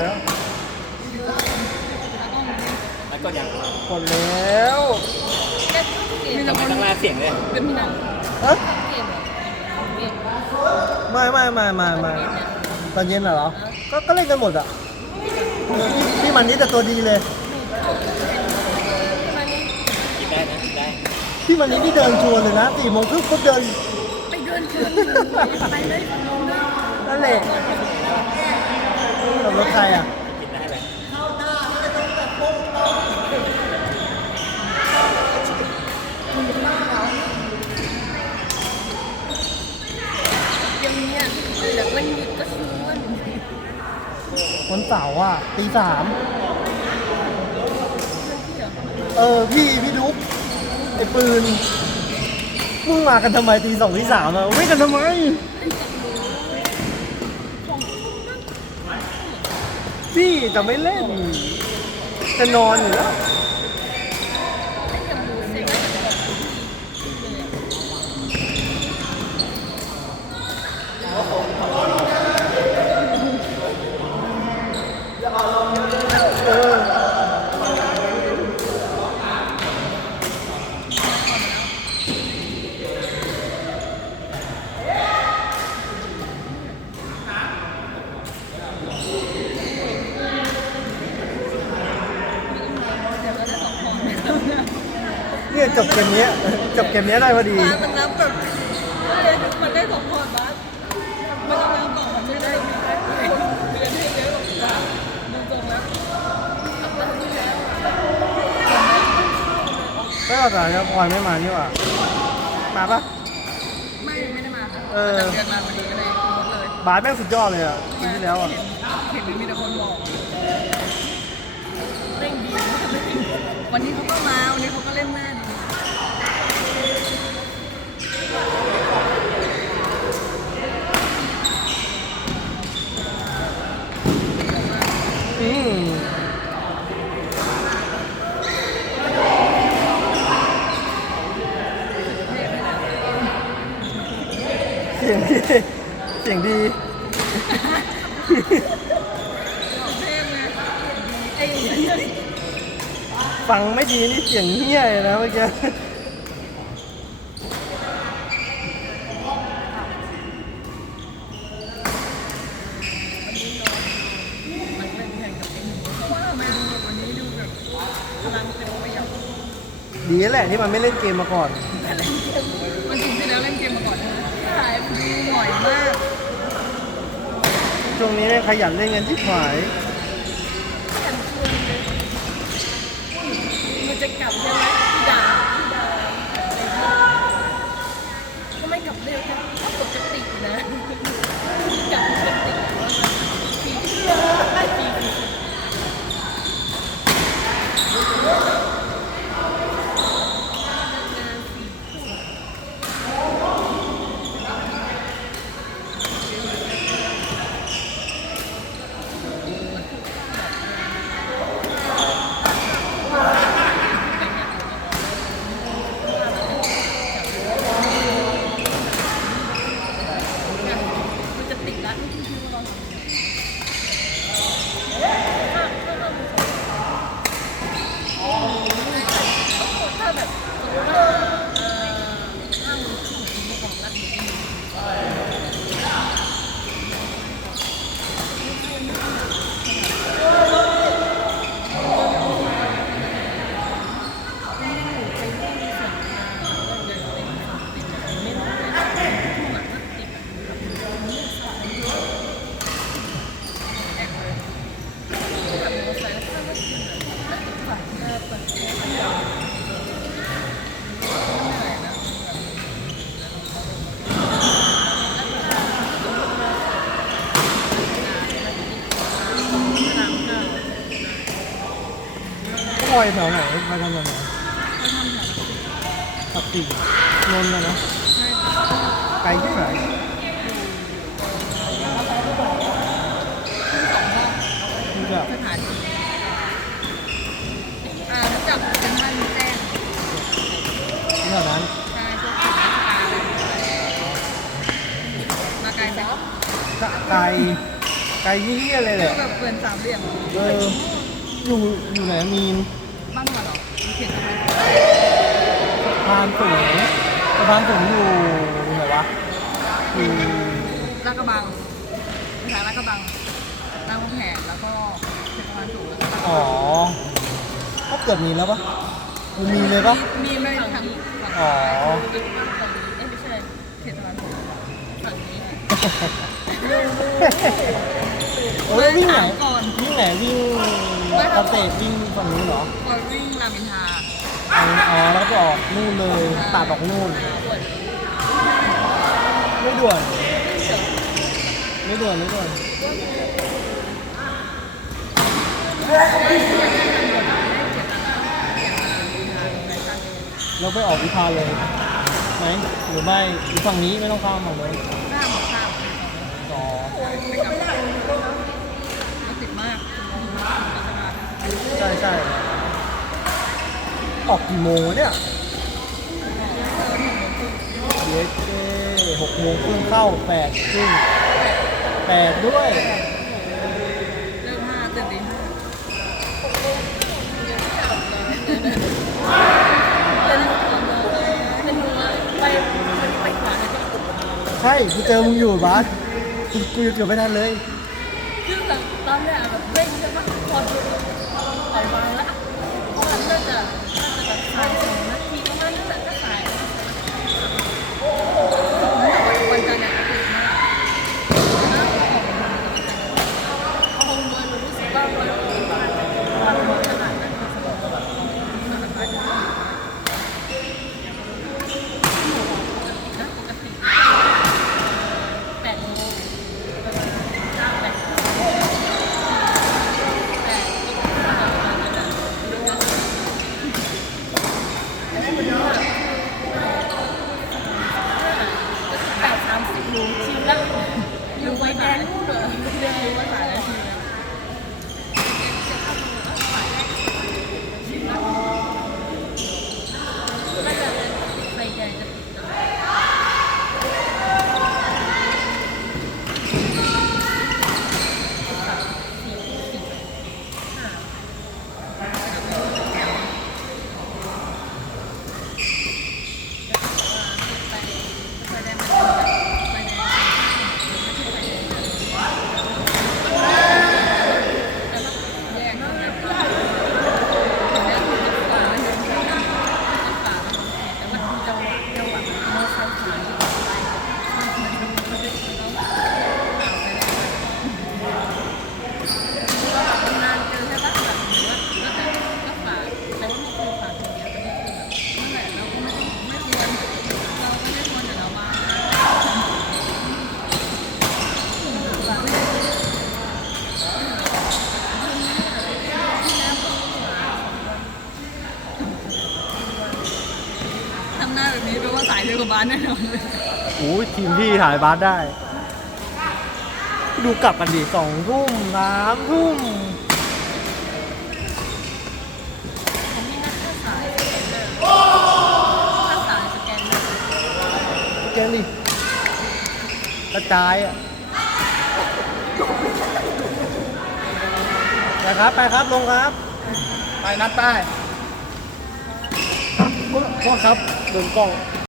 โดนกดแล้วแล้วก็ยังกดแล้วมีแต่ทำไมคนต้องแลเสียงเลยเป็นพี่นันเอ๊ะเกมเหรอเกมไม่ไม่ไม่ไม่ไม่ตอนเย็นน่ะเหรอ ก็ก็เล่นกันหมดอะพี่พี่มันนี่แต่ตัวดีเลยกินได้นะกินได้พี่มันนี่นี่เดินชวนเลยนะสี่โมงครึ่งก็เดินไปเดินชวนไปเลยลงเลยนั่นแหละ กับรถใครอะกินได้เลยยังเนี่ยแต่วันหยุดก็ชวนวันเสาร์อะตีสามเออพี่พี่ดุ๊กไอ้ปืนมึงมากันทำไมตีสองตีสามอะไม่กันทำไม พี่จะไม่เล่น จะนอนอยู่แล้วไอ้ยำห เนี่ยจบเกมเนี้ยจบเกมเนี้ยได้พอดี บ้านมันนับแบบมันได้สองพอร์ตบ้านไม่ต้องนับก่อนมันไม่ได้เดือนให้เยอะกว่าดูตรงแล้วทำมาที่แล้วไม่ว่าแต่จะพลอยไม่มานี่หว่า มาปะไม่ไม่ได้มาค่ะเออเดือนมาพอดีก็เลยลดเลยบาสแม่งสุดยอดเลยอะปีที่แล้วอะ เห็นมีแต่คนบอกเล่นดีวันนี้เขาก็มาวันนี้เขาก็เล่นแม่ดี อืมเสียงดีเสียงดีฟังไม่ดีนี่เสียงเฮี้ยนะเมื่อกี้ดีแหละที่มันไม่เล่นเกมมาก่อน ช่วงนี้เนี่ยขยันเล่นเงินที่หายฉันชวนเลยมันจะกลับใช่ไหมพี่ดาพี่ดาทำไมกลับเร็วจังปกตินะกลับปกติปีปีปีมันจะติดแล้วนี่คือเราถ้าแบบสมมติว่าเอ่อห้าโมงครึ่งถึงของนัดหนึ่ง พลอยแถวไหนมาทำแถวไหนตับสี่นนท์นะนะไกลที่ไหนนี่ก็สถานที่อ่ารู้จักเป็นท่านแจ้งที่แถวนั้นใช่พวกราชการอะไรมาไกลไหมไกลไกลเยี่ยเลยแหละแบบเกินสามเหลี่ยมเออ อยู่อยู่ไหนมีนบ้านหัวเหรอมีเขียนทำไมสะพานสูงสะพานสูงอยู่อยู่ไหนวะอยู่ลาดกระบังสถานลาดกระบังรามคำแหงแล้วก็เขตสะพานสูงแล้วก็อ๋อก็เกิดมีแล้วปะมันมีเลยปะ มีไม่ทางอ๋อ ฝั่งนี้เอ้ยไม่ใช่เขตสะพานสูงฝั่งนี้ โอ้ยวิ่งไหนก่อนวิ่งไหนวิ่งเกษตรวิ่งฝั่งนู้นเหรอวิ่งรามอินทราอ๋อแล้วก็ออกนู่นเลยตัดออกนู่น ปวดไม่ด่วน ไม่ด่วนไม่ด่วนเราไปออกวิพาเลยไหมหรือไม่หรือฝั่งนี้ไม่ต้องข้ามฝั่งนู้น ข้ามข้าม อ๋อ ไปกลับรถติดมากเราจะมา ใช่ใช่ ออกกี่โมงเนี่ยเย้เจ้หกโมงครึ่งเข้าแปดครึ่งแปดด้วยเริ่มห้าตื่นตีห้าเป็นหัวไปไปขวาเลยก็ใช่กูเจอมึงอยู่บาสกูกูเกือบไม่ทันเลยคือแบบตอนแรกแบบเร่ง น้าแบบนี้แปลว่าสายเร็วกว่าบ้านแน่นอนเลยโอ้ยทีมพี่ถ่ายบาสได้ ดูกลับกันดิสองทุ่มสามทุ่มผมมีนัดค่าสายสแกนเนอร์ค่าสายสแกนเนอร์เจนดิกระจายอะไปครับไปครับลงครับ ไปนัดไปพ่อครับ โดนกล้อง